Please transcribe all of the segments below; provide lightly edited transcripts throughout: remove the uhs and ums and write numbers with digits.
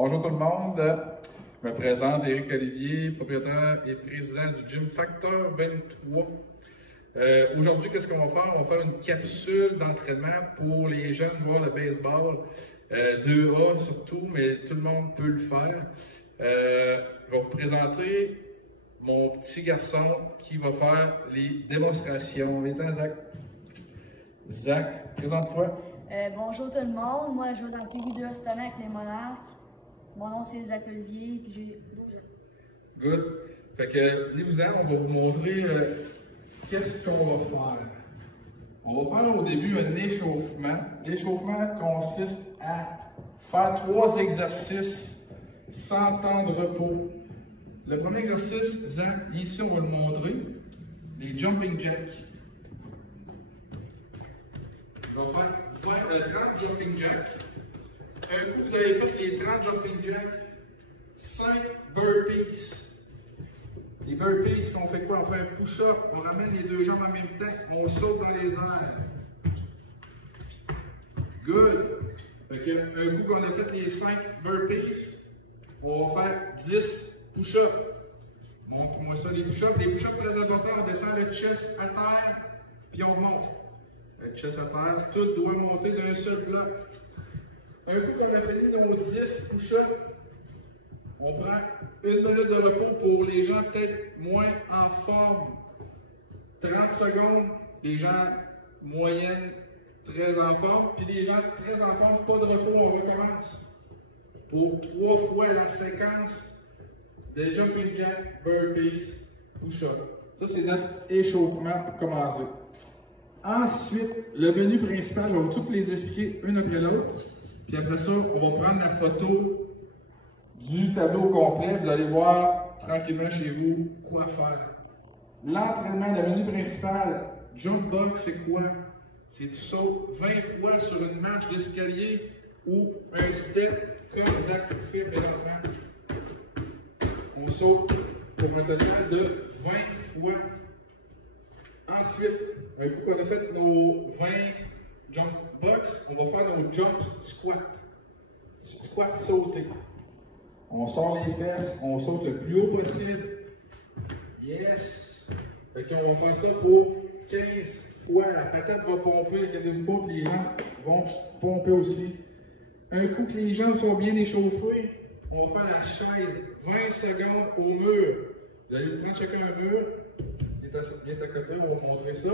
Bonjour tout le monde, je me présente Éric Olivier, propriétaire et président du gym Facteur 23. Aujourd'hui, qu'est-ce qu'on va faire? On va faire une capsule d'entraînement pour les jeunes joueurs de baseball, 2A surtout, mais tout le monde peut le faire. Je vais vous présenter mon petit garçon qui va faire les démonstrations. Viens-t'en, Zach. Zach, présente-toi. Bonjour tout le monde, moi je joue dans le PV2 cette année avec les Monarques. Mon nom c'est Zach Olivier, puis j'ai 12 ans. Good. Fait que, venez-vous-en, on va vous montrer qu'est-ce qu'on va faire. On va faire au début un échauffement. L'échauffement consiste à faire 3 exercices sans temps de repos. Le premier exercice, Zach, ici on va le montrer, les jumping jacks. Je vais faire 30 jumping jacks. Un coup, vous avez fait les 30 jumping jacks, 5 burpees. Les burpees, on fait quoi? On fait un push-up, on ramène les deux jambes en même temps, on saute dans les airs. Good. Fait que, un coup qu'on a fait les 5 burpees, on va faire 10 push-ups. Montre-moi ça, les push-ups. Les push-ups, très importants, on descend le chest à terre, puis on remonte. Le chest à terre, tout doit monter d'un seul bloc. Un coup qu'on a fini nos 10 push-ups, on prend 1 minute de repos pour les gens peut-être moins en forme. 30 secondes, les gens moyennes, très en forme. Puis les gens très en forme, pas de repos, on recommence. Pour 3 fois la séquence de jumping jack, burpees, push-up. Ça, c'est notre échauffement pour commencer. Ensuite, le menu principal, je vais vous toutes les expliquer une après l'autre. Puis après ça, on va prendre la photo du tableau complet. Vous allez voir tranquillement chez vous quoi faire. L'entraînement, le menu principal, jump box, c'est quoi? C'est tu sautes 20 fois sur une marche d'escalier ou un step comme Zach fait présentement. On saute pour un total de 20 fois. Ensuite, un coup qu'on a fait nos 20 jump box, on va faire nos jump squat. Squat sauté. On sort les fesses, on saute le plus haut possible. Yes! Fait qu'on va faire ça pour 15 fois. La patate va pomper, regardez-vous pas, puis les jambes vont pomper aussi. Un coup que les jambes sont bien échauffées, on va faire la chaise 20 secondes au mur. Vous allez vous prendre chacun un mur. Viens à côté, on va vous montrer ça.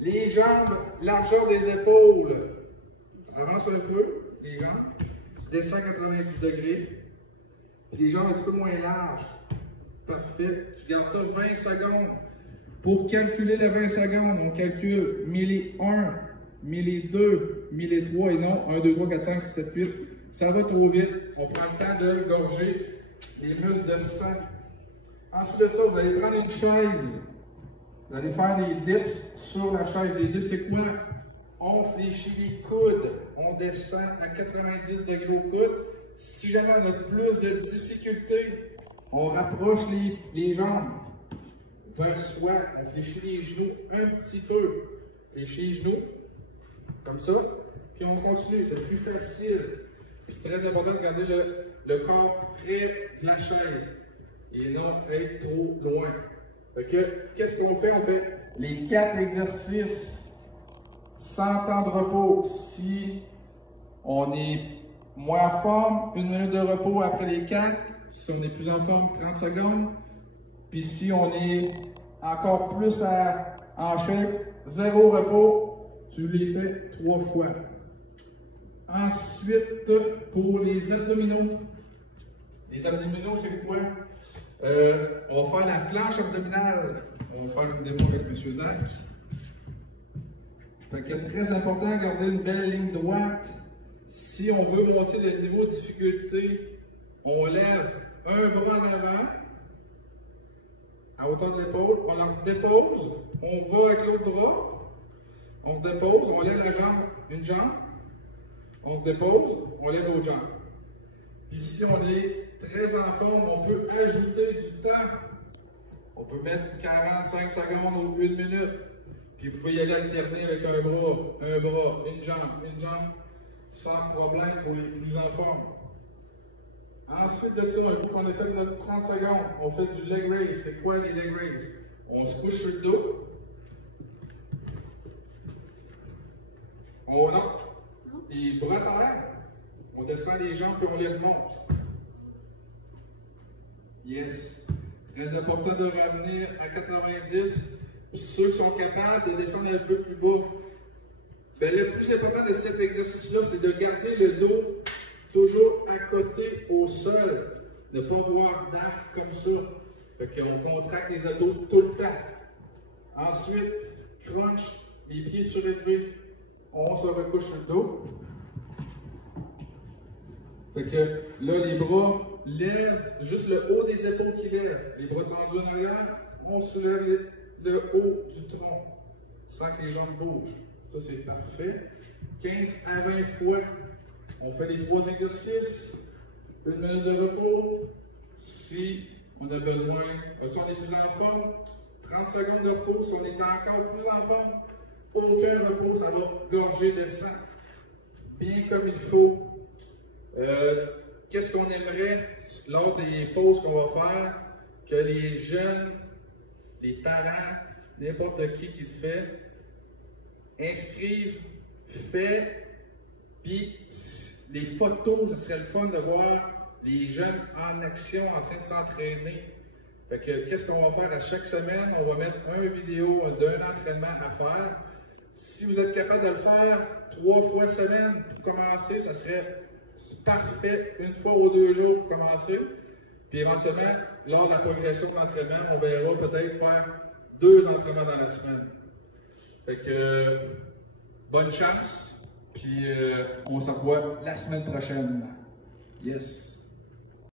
Les jambes, largeur des épaules. Avance un peu, les jambes. Tu descends à 90 degrés. Les jambes un petit peu moins larges. Parfait. Tu gardes ça 20 secondes. Pour calculer les 20 secondes, on calcule milli 1, milli 2, milli 3 et non 1, 2, 3, 4, 5, 6, 7, 8. Ça va trop vite. On prend le temps de gorger les muscles de sang. Ensuite de ça, vous allez prendre une chaise. Vous allez faire des dips sur la chaise. Les dips, c'est quoi? On fléchit les coudes. On descend à 90 degrés au coude. Si jamais on a plus de difficultés, on rapproche les jambes vers soi. On fléchit les genoux un petit peu. Fléchit les genoux, comme ça. Puis on continue. C'est plus facile. Puis très important de garder le corps près de la chaise et non être trop loin. Qu'est-ce qu'on fait? On fait les 4 exercices sans temps de repos. Si on est moins en forme, 1 minute de repos après les 4. Si on est plus en forme, 30 secondes. Puis si on est encore plus en shape, 0 repos, tu les fais 3 fois. Ensuite, pour les abdominaux. Les abdominaux, c'est quoi? On va faire la planche abdominale. On va faire une démo avec M. Zach. Fait que très important, garder une belle ligne droite. Si on veut monter le niveau de difficulté, on lève un bras en avant, à hauteur de l'épaule. On la dépose. On va avec l'autre bras. On dépose. On lève la jambe, une jambe. On dépose. On lève l'autre jambe. Puis si on est très en forme, on peut ajouter du temps. On peut mettre 45 secondes ou 1 minute. Puis vous pouvez y aller alterner avec un bras, une jambe, sans problème pour les plus en forme. Ensuite de ça, un coup qu'on a fait notre 30 secondes, on fait du leg raise. C'est quoi les leg raise? On se couche sur le dos. Non. Les bras terre. On descend les jambes et on les remonte. Yes. Très important de revenir à 90. Ceux qui sont capables de descendre un peu plus bas. Ben, le plus important de cet exercice-là, c'est de garder le dos toujours à côté au sol. Ne pas avoir d'arc comme ça. Fait qu'on contracte les abdos tout le temps. Ensuite, crunch, les pieds surélevés. On se recouche sur le dos. Fait que là, les bras lèvent, juste le haut des épaules qui lèvent. Les bras tendus en arrière, on soulève le haut du tronc sans que les jambes bougent. Ça, c'est parfait. 15 à 20 fois. On fait les 3 exercices. 1 minute de repos. Si on a besoin, si on est plus en forme, 30 secondes de repos. Si on est encore plus en forme, aucun repos, ça va gorger de sang. Bien comme il faut. Qu'est-ce qu'on aimerait lors des pauses qu'on va faire? Que les jeunes, les parents, n'importe qui le fait, inscrivent, fait, puis les photos, ça serait le fun de voir les jeunes en action, en train de s'entraîner. Fait que qu'est-ce qu'on va faire à chaque semaine? On va mettre une vidéo d'un entraînement à faire. Si vous êtes capable de le faire 3 fois semaine pour commencer, ça serait parfait, 1 fois ou 2 jours pour commencer. Puis éventuellement, lors de la progression de l'entraînement, on verra peut-être faire 2 entraînements dans la semaine. Fait que bonne chance, puis on se revoit la semaine prochaine. Yes!